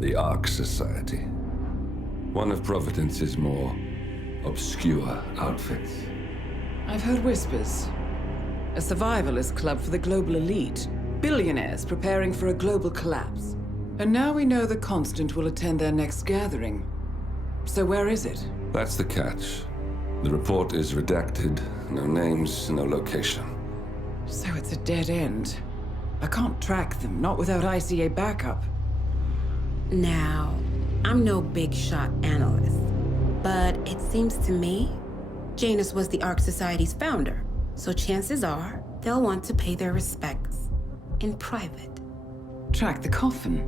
The Ark Society. One of Providence's more obscure outfits. I've heard whispers. A survivalist club for the global elite. Billionaires preparing for a global collapse. And now we know the Constant will attend their next gathering. So where is it? That's the catch. The report is redacted. No names, no location. So it's a dead end. I can't track them, not without ICA backup. Now, I'm no big shot analyst, but it seems to me Janus was the Ark Society's founder, so chances are they'll want to pay their respects in private. Track the coffin.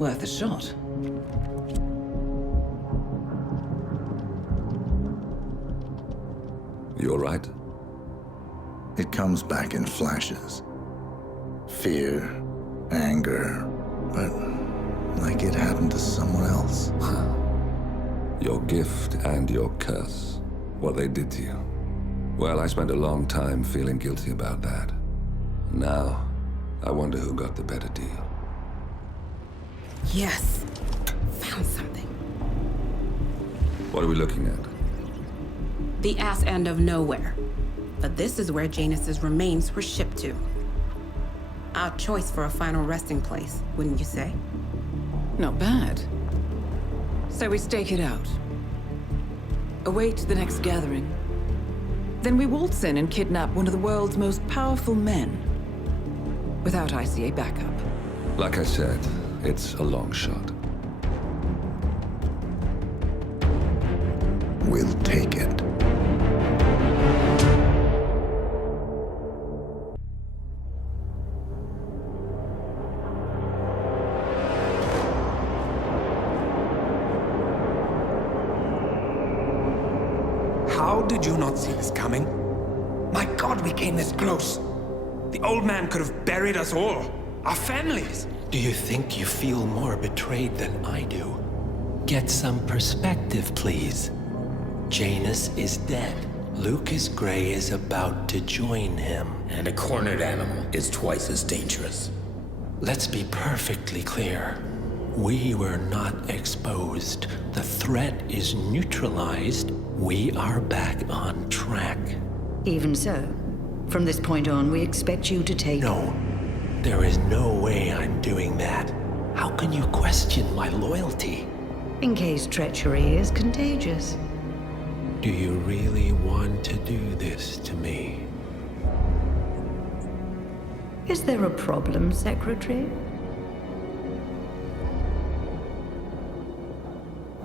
Worth a shot. You all right? It comes back in flashes. Fear, anger, but like it happened to someone else. Your gift and your curse. What they did to you. Well, I spent a long time feeling guilty about that. Now, I wonder who got the better deal. Yes, found something. What are we looking at? The ass end of nowhere. But this is where Janus's remains were shipped to. Odd choice for a final resting place, wouldn't you say? Not bad. So we stake it out. Await the next gathering. Then we waltz in and kidnap one of the world's most powerful men. Without ICA backup. Like I said, it's a long shot. We'll take it. How did you not see this coming? My God, we came this close. The old man could have buried us all. Our families. Do you think you feel more betrayed than I do? Get some perspective, please. Janus is dead. Lucas Gray is about to join him. And a cornered animal is twice as dangerous. Let's be perfectly clear. We were not exposed. The threat is neutralized. We are back on track. Even so, from this point on, we expect you to take... No, there is no way I'm doing that. How can you question my loyalty? In case treachery is contagious. Do you really want to do this to me? Is there a problem, Secretary?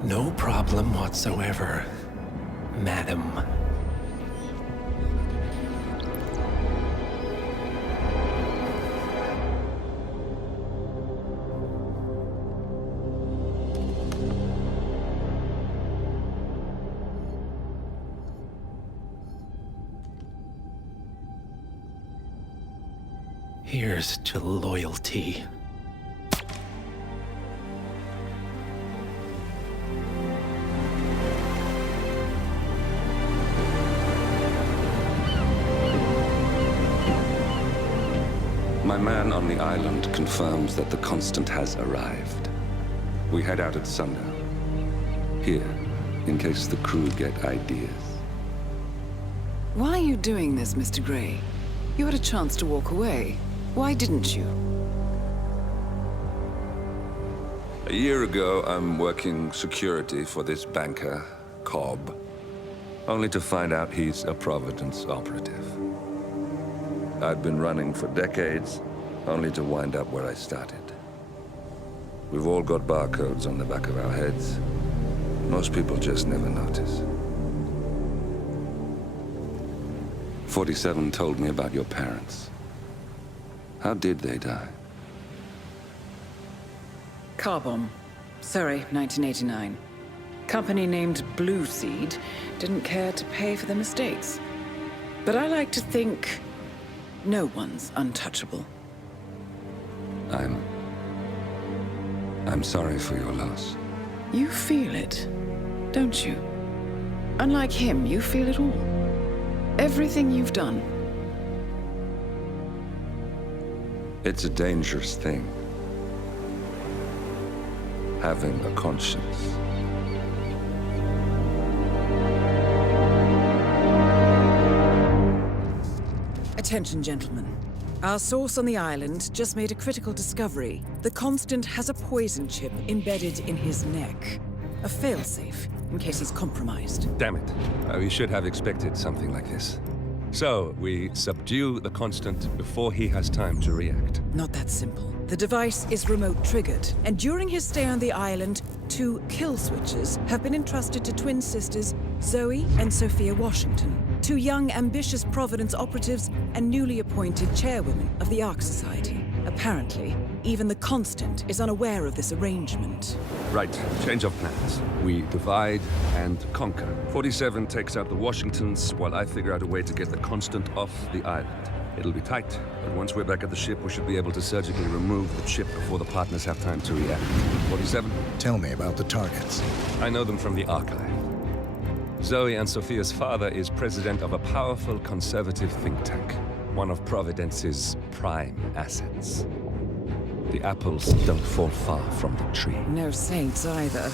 No problem whatsoever, Madam. Here's to loyalty. My man on the island confirms that the Constant has arrived. We head out at sundown. Here, in case the crew get ideas. Why are you doing this, Mr. Gray? You had a chance to walk away. Why didn't you? A year ago, I'm working security for this banker, Cobb, only to find out he's a Providence operative. I'd been running for decades, only to wind up where I started. We've all got barcodes on the back of our heads. Most people just never notice. 47 told me about your parents. How did they die? Car bomb. Surrey, 1989. Company named Blue Seed didn't care to pay for their mistakes. But I like to think no one's untouchable. I'm sorry for your loss. You feel it, don't you? Unlike him, you feel it all. Everything you've done. It's a dangerous thing. having a conscience. Attention, gentlemen. Our source on the island just made a critical discovery. The Constant has a poison chip embedded in his neck. A failsafe, in case he's compromised. Damn it. We should have expected something like this. So, we subdue the Constant before he has time to react. Not that simple. The device is remote triggered, and during his stay on the island, 2 kill switches have been entrusted to twin sisters Zoe and Sophia Washington, 2 young, ambitious Providence operatives and newly appointed chairwomen of the Ark Society. Apparently, even the Constant is unaware of this arrangement. Right, change of plans. We divide and conquer. 47 takes out the Washingtons, while I figure out a way to get the Constant off the island. It'll be tight, but once we're back at the ship, we should be able to surgically remove the chip before the partners have time to react. 47? Tell me about the targets. I know them from the archive. Zoe and Sophia's father is president of a powerful conservative think tank, one of Providence's prime assets. The apples don't fall far from the tree. No saints either.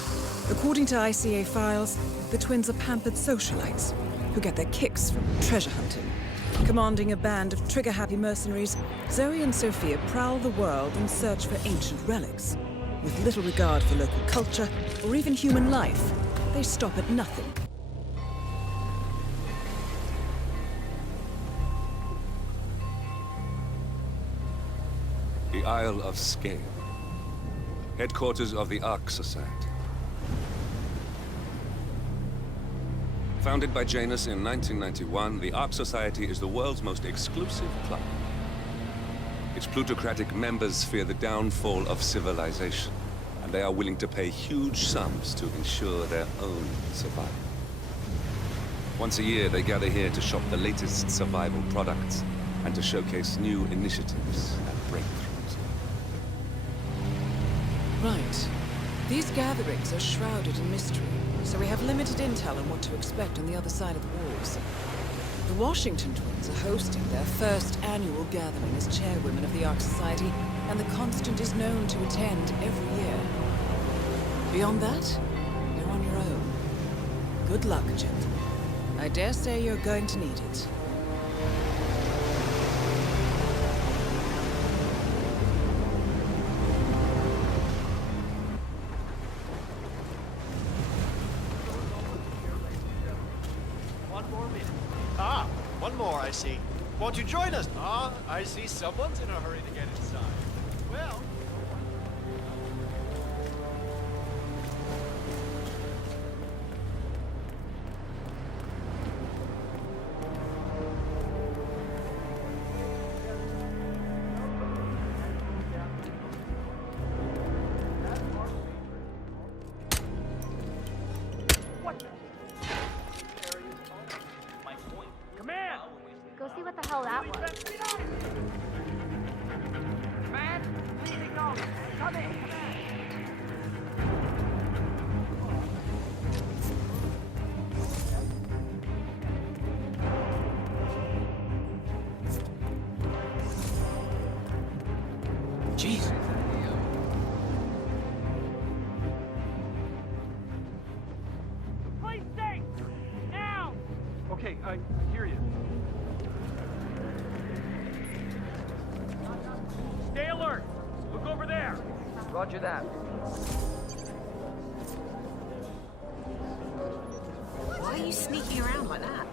According to ICA files, the twins are pampered socialites who get their kicks from treasure hunting. Commanding a band of trigger-happy mercenaries, Zoe and Sophia prowl the world in search for ancient relics. With little regard for local culture or even human life, they stop at nothing. The Isle of Sgail, headquarters of the Ark Society. Founded by Janus in 1991, the Ark Society is the world's most exclusive club. Its plutocratic members fear the downfall of civilization, and they are willing to pay huge sums to ensure their own survival. Once a year, they gather here to shop the latest survival products and to showcase new initiatives and breakthroughs. Right. These gatherings are shrouded in mystery, so we have limited intel on what to expect on the other side of the walls. The Washington twins are hosting their first annual gathering as chairwomen of the Ark Society, and the Constant is known to attend every year. Beyond that, you're on your own. Good luck, gentlemen. I dare say you're going to need it. One more, I see. Won't you join us? I see someone's in a hurry to get inside. Well... Go see what the hell that was. Man, leading on. Come in. Jeez. Please stay! Now! Okay, I hear you. Stay alert! Look over there! Roger that. Why are you sneaking around like that?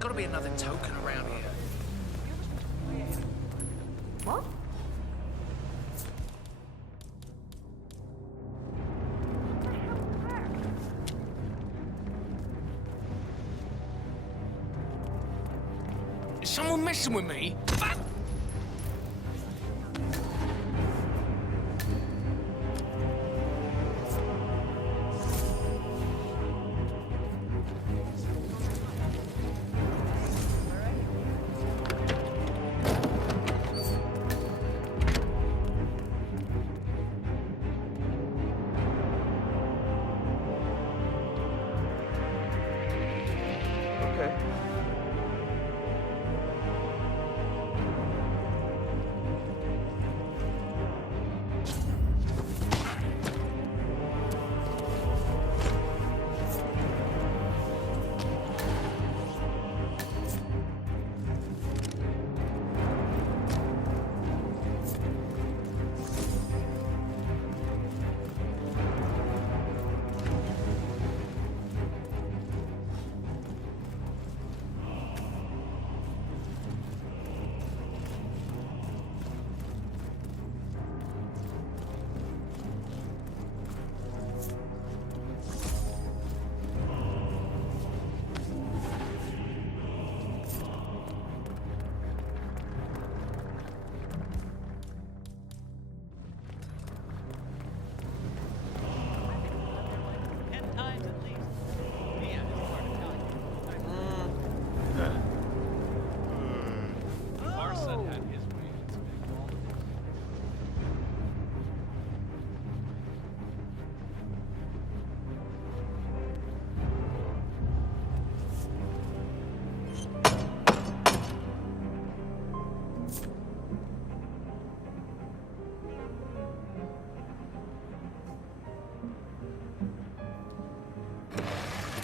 gotta be another token around here. What? Is someone messing with me? Fuck!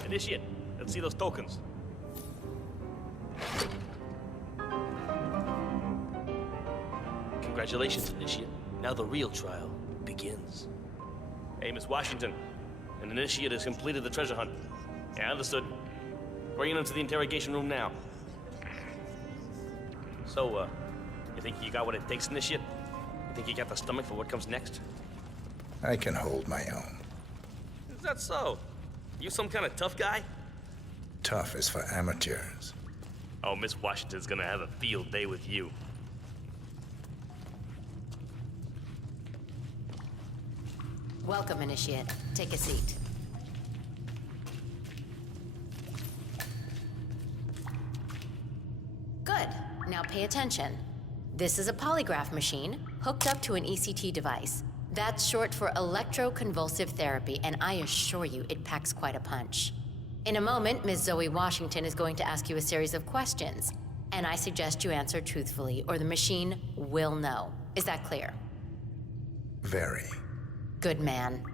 Initiate. Let's see those tokens. Congratulations, Initiate. Now the real trial begins. Hey, Miss Washington. An Initiate has completed the treasure hunt. Yeah, understood. Bringing him to the interrogation room now. So, you think you got what it takes, Initiate? You think you got the stomach for what comes next? I can hold my own. Is that so? You some kind of tough guy? Tough is for amateurs. Oh, Miss Washington's gonna have a field day with you. Welcome, Initiate. Take a seat. Good. Now pay attention. This is a polygraph machine hooked up to an ECT device. That's short for electroconvulsive therapy, and I assure you it packs quite a punch. In a moment, Ms. Zoe Washington is going to ask you a series of questions, and I suggest you answer truthfully, or the machine will know. Is that clear? Very. Good man.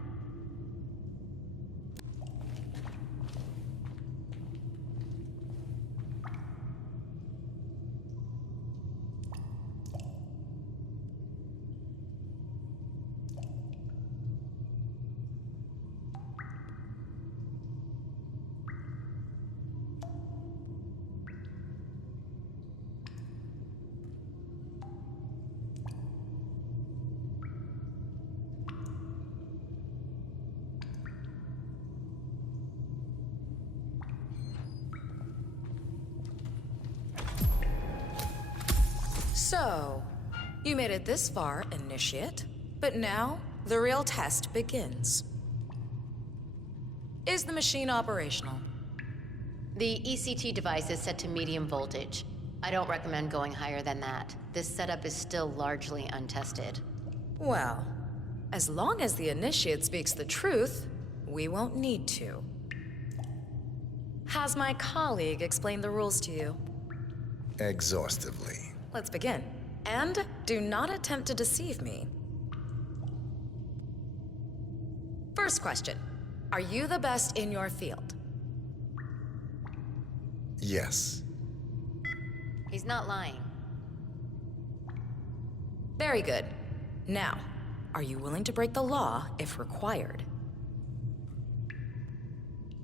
So, you made it this far, Initiate, but now the real test begins. Is the machine operational? The ECT device is set to medium voltage. I don't recommend going higher than that. This setup is still largely untested. Well, as long as the Initiate speaks the truth, we won't need to. Has my colleague explained the rules to you? Exhaustively. Let's begin. And do not attempt to deceive me. First question. Are you the best in your field? Yes. He's not lying. Very good. Now, are you willing to break the law if required?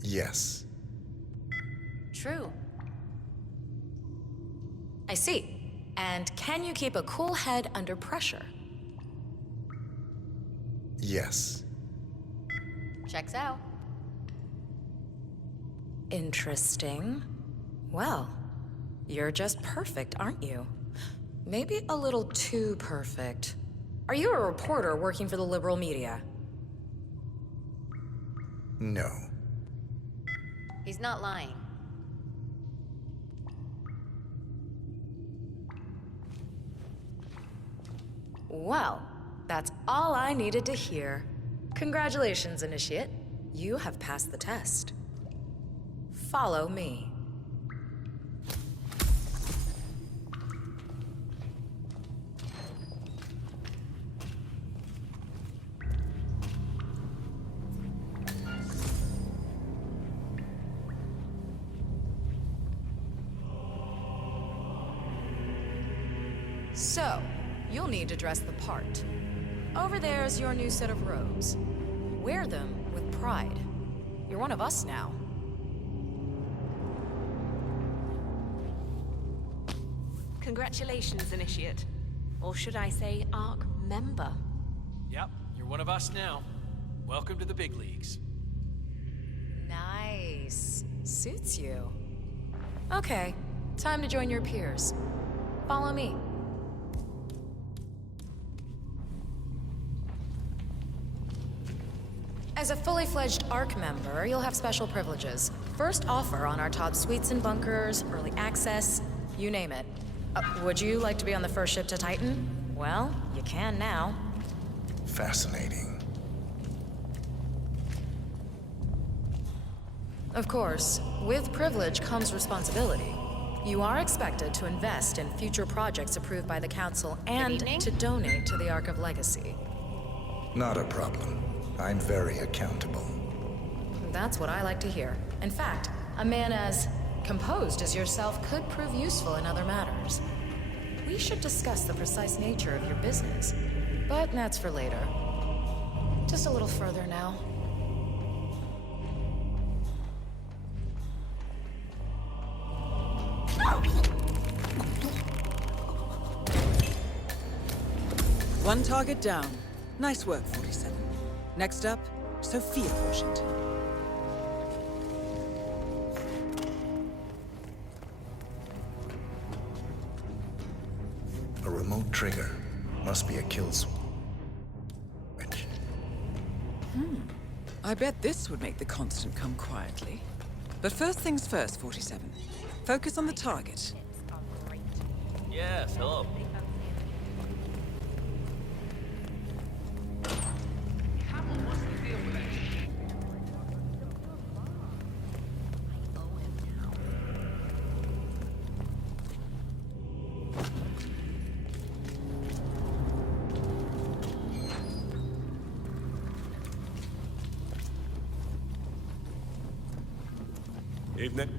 Yes. True. I see. And can you keep a cool head under pressure? Yes. Checks out. Interesting. Well, you're just perfect, aren't you? Maybe a little too perfect. Are you a reporter working for the liberal media? No. He's not lying. Well, that's all I needed to hear. Congratulations, Initiate. You have passed the test. Follow me. So, you'll need to dress the part. Over there's your new set of robes. Wear them with pride. You're one of us now. Congratulations, Initiate. Or should I say, ARC member? Yep, you're one of us now. Welcome to the big leagues. Nice. Suits you. Okay, time to join your peers. Follow me. As a fully fledged ARC member, you'll have special privileges. First offer on our top suites and bunkers, early access, you name it. Would you like to be on the first ship to Titan? Well, you can now. Fascinating. Of course, with privilege comes responsibility. You are expected to invest in future projects approved by the Council and to donate to the Ark of Legacy. Not a problem. I'm very accountable. That's what I like to hear. In fact, a man as composed as yourself could prove useful in other matters. We should discuss the precise nature of your business, but that's for later. Just a little further now. One target down. Nice work, 47. Next up, Sophia Washington. A remote trigger. Must be a kill switch. I bet this would make the Constant come quietly. But first things first, 47. Focus on the target. Yes, hello. Evening.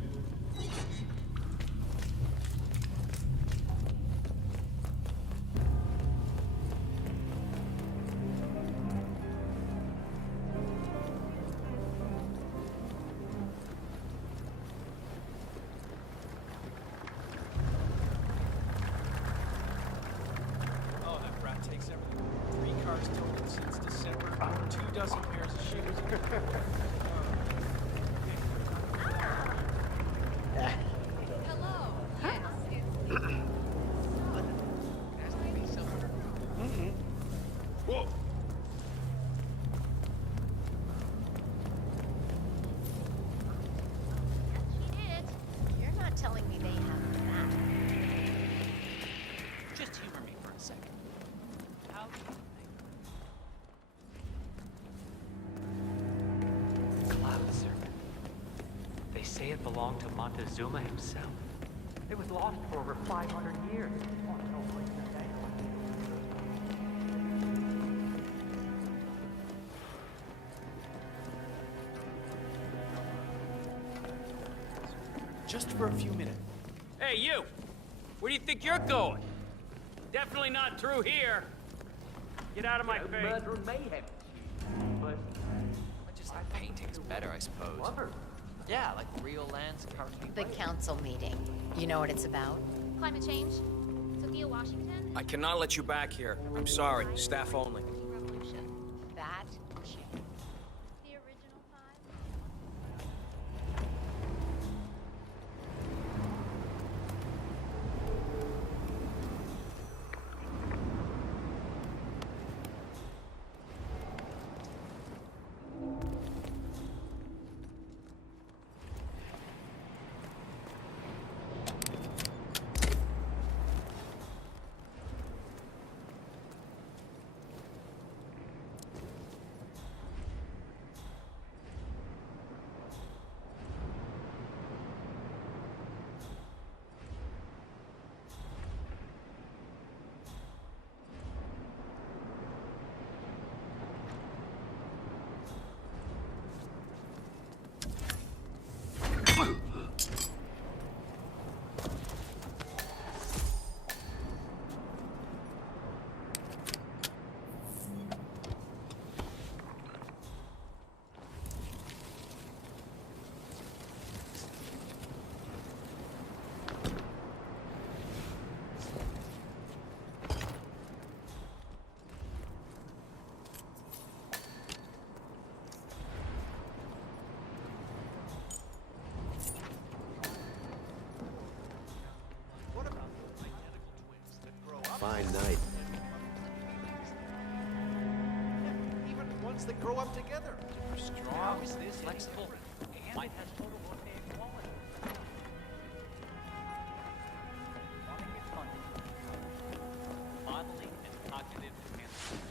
Oh, that brat takes everything. 3 cars totaled since December, 2 dozen pairs of shoes. Whoa. She did. You're not telling me they have that. Just humor me for a second. How do you think? Cloud Serpent. They say it belonged to Montezuma himself. It was lost for over 500 years. Just for a few minutes. Hey, you! Where do you think you're going? Definitely not through here. Get out of my face. Murder mayhem. But just like paintings better, I suppose. Lover. Yeah, like real lands currently. The council meeting. You know what it's about? Climate change. Sophia Washington. I cannot let you back here. I'm sorry. Staff only. Revolution. That changed. The original time. Fine night. Even ones that grow up together. Strong, flexible, and it has total rotating quality. Wanting it funded. Modeling and cognitive enhancement.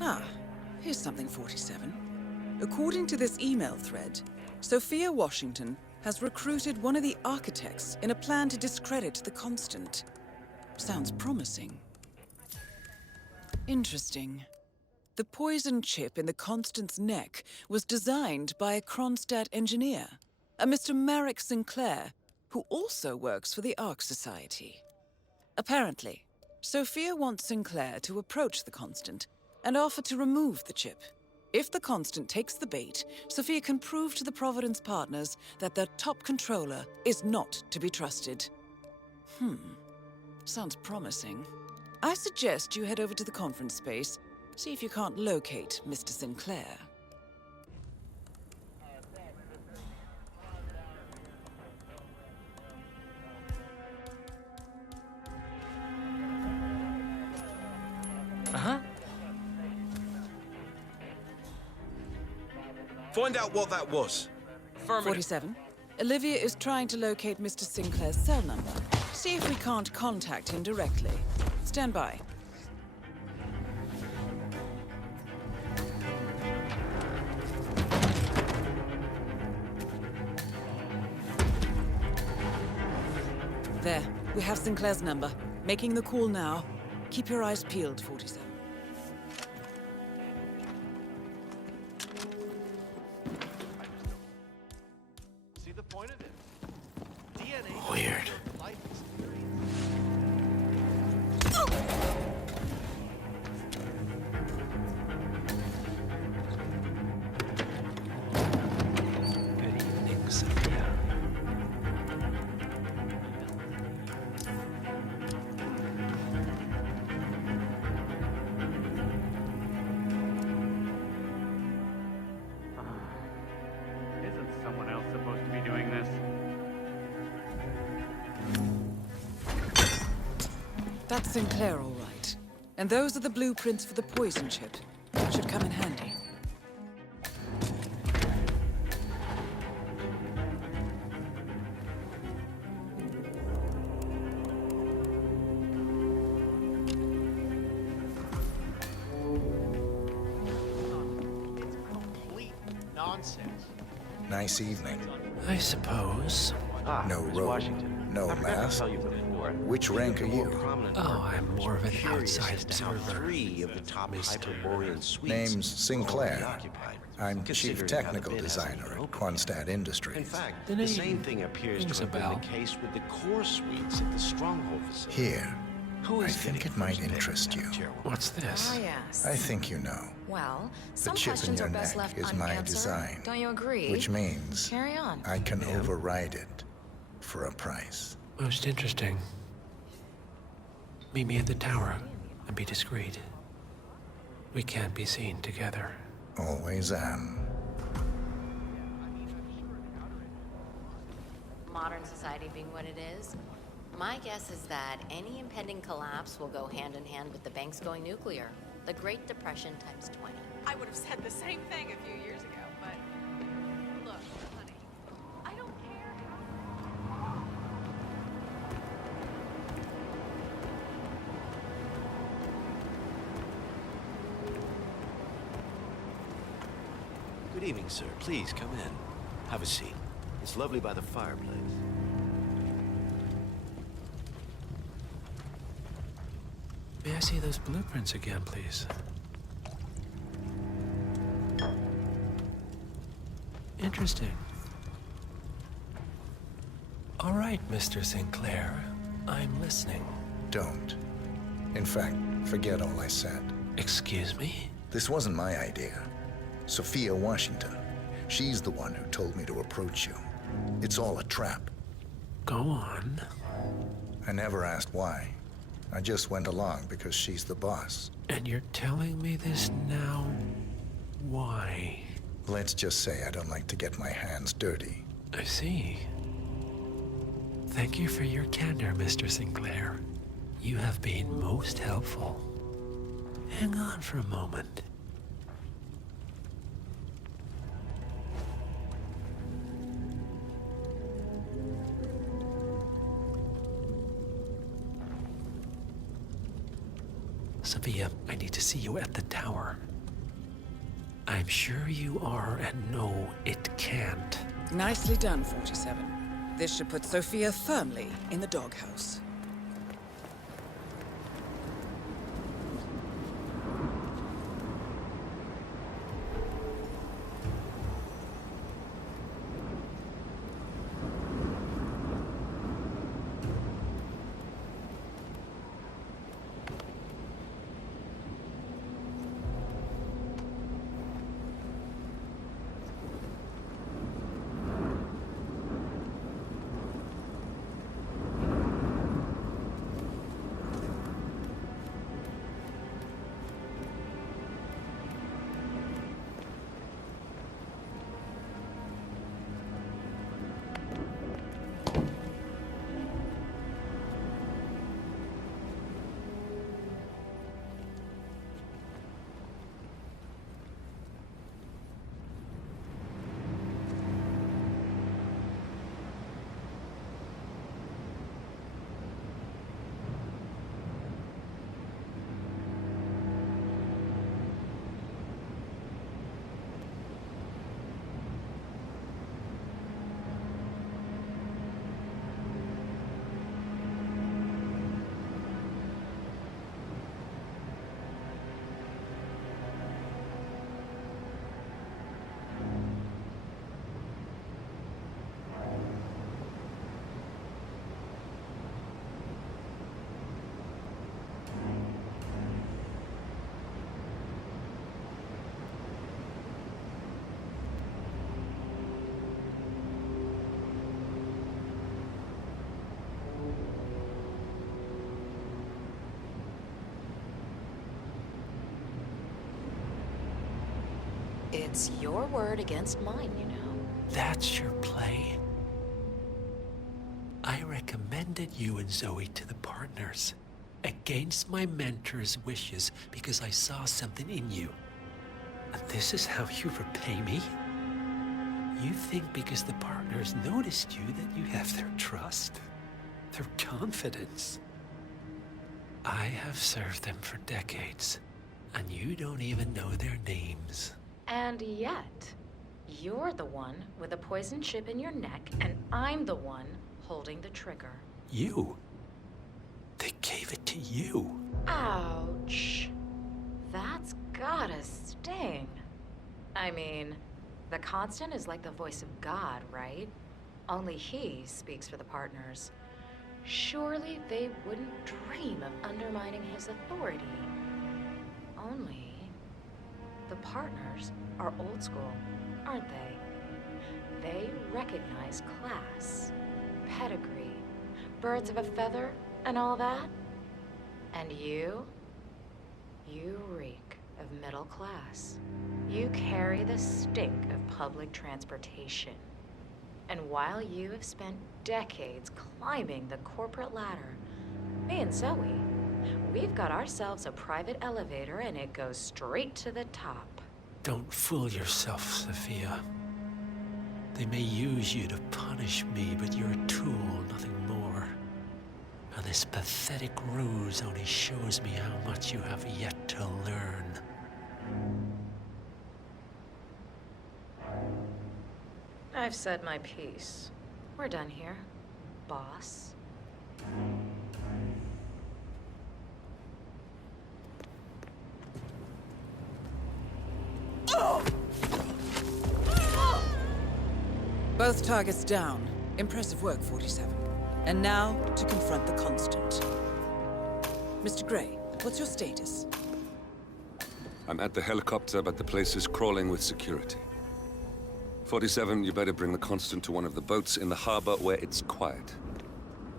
Ah, here's something, 47. According to this email thread, Sophia Washington has recruited one of the architects in a plan to discredit the Constant. Sounds promising. Interesting. The poison chip in the Constant's neck was designed by a Kronstadt engineer, a Mr. Marek Sinclair, who also works for the Ark Society. Apparently, Sophia wants Sinclair to approach the Constant and offer to remove the chip. If the Constant takes the bait, Sophia can prove to the Providence partners that their top controller is not to be trusted. Sounds promising. I suggest you head over to the conference space, see if you can't locate Mr. Sinclair. Uh-huh. Find out what that was. 47. Olivia is trying to locate Mr. Sinclair's cell number. See if we can't contact him directly. Stand by. There, we have Sinclair's number. Making the call now. Keep your eyes peeled, 47. See the point of it? DNA. Weird. Life Good evening, Sophia. Isn't someone else supposed to be doing this? That's Sinclair, all right. And those are the blueprints for the poison chip. Should come in handy. complete nonsense. Nice evening. I suppose. No robe, no mask. Which rank are you? Oh, I'm more of an outside observer. Three of the top Mr. Hyperborean suites Name's Sinclair. occupied. I'm Chief Technical Designer at Quonstad Industries. In fact, the same thing appears to have been the case with the core suites at the Stronghold facility. Here, I think it might interest you. What's this? Ah, yes. I think you know. Well, The some chip in questions your are best neck left is my unanswered. design. Don't you agree? Which means Carry on. I can override it for a price. Most interesting. Meet me at the tower and be discreet. We can't be seen together. Always am. Modern society being what it is, my guess is that any impending collapse will go hand in hand with the banks going nuclear. The Great Depression times 20. I would have said the same thing a few years ago, but look, honey, I don't care how. Good evening, sir. Please come in. Have a seat. It's lovely by the fireplace. May I see those blueprints again, please? Interesting. All right, Mr. Sinclair. I'm listening. Don't. In fact, forget all I said. Excuse me? This wasn't my idea. Sophia Washington. She's the one who told me to approach you. It's all a trap. Go on. I never asked why. I just went along because she's the boss. And you're telling me this now? Why? Let's just say I don't like to get my hands dirty. I see. Thank you for your candor, Mr. Sinclair. You have been most helpful. Hang on for a moment. Sophia, I need to see you at the tower. I'm sure you are, and no, it can't. Nicely done, 47. This should put Sophia firmly in the doghouse. It's your word against mine, you know. That's your play? I recommended you and Zoe to the partners, against my mentor's wishes, because I saw something in you. And this is how you repay me? You think because the partners noticed you that you have their trust, their confidence? I have served them for decades, and you don't even know their names. And yet, you're the one with a poison chip in your neck, and I'm the one holding the trigger. You? They gave it to you. Ouch. That's gotta sting. I mean, the Constant is like the voice of God, right? Only he speaks for the partners. Surely they wouldn't dream of undermining his authority. Only the partners are old school, aren't they? They recognize class, pedigree, birds of a feather, and all that. And you reek of middle class. You carry the stink of public transportation. And while you have spent decades climbing the corporate ladder, me and Zoe, we've got ourselves a private elevator and it goes straight to the top. Don't fool yourself, Sophia. They may use you to punish me, but you're a tool, nothing more. And this pathetic ruse only shows me how much you have yet to learn. I've said my piece. We're done here, boss. Both targets down. Impressive work, 47. And now, to confront the Constant. Mr. Gray, what's your status? I'm at the helicopter, but the place is crawling with security. 47, you better bring the Constant to one of the boats in the harbor where it's quiet.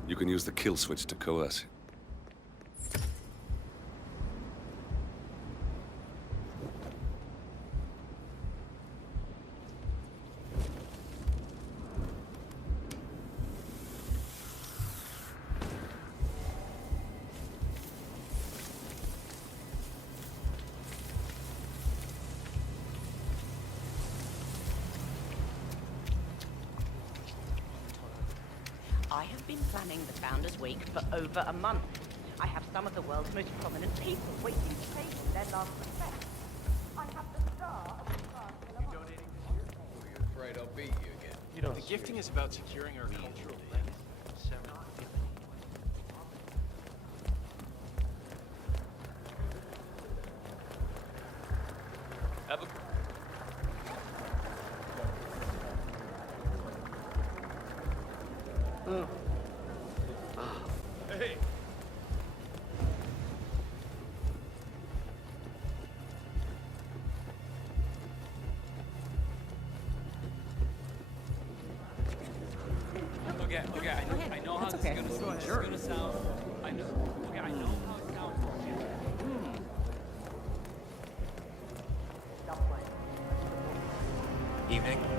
You can use the kill switch to coerce it. I have been planning the Founders Week for over a month. I have some of the world's most prominent people waiting to pay them their last respect. I have the star of the class. You donating this year? You're afraid I'll beat you again. The gifting is about securing our cultural legacy. Have a... Hey! Okay, I know how this is gonna sound. I know how it sounds. Evening.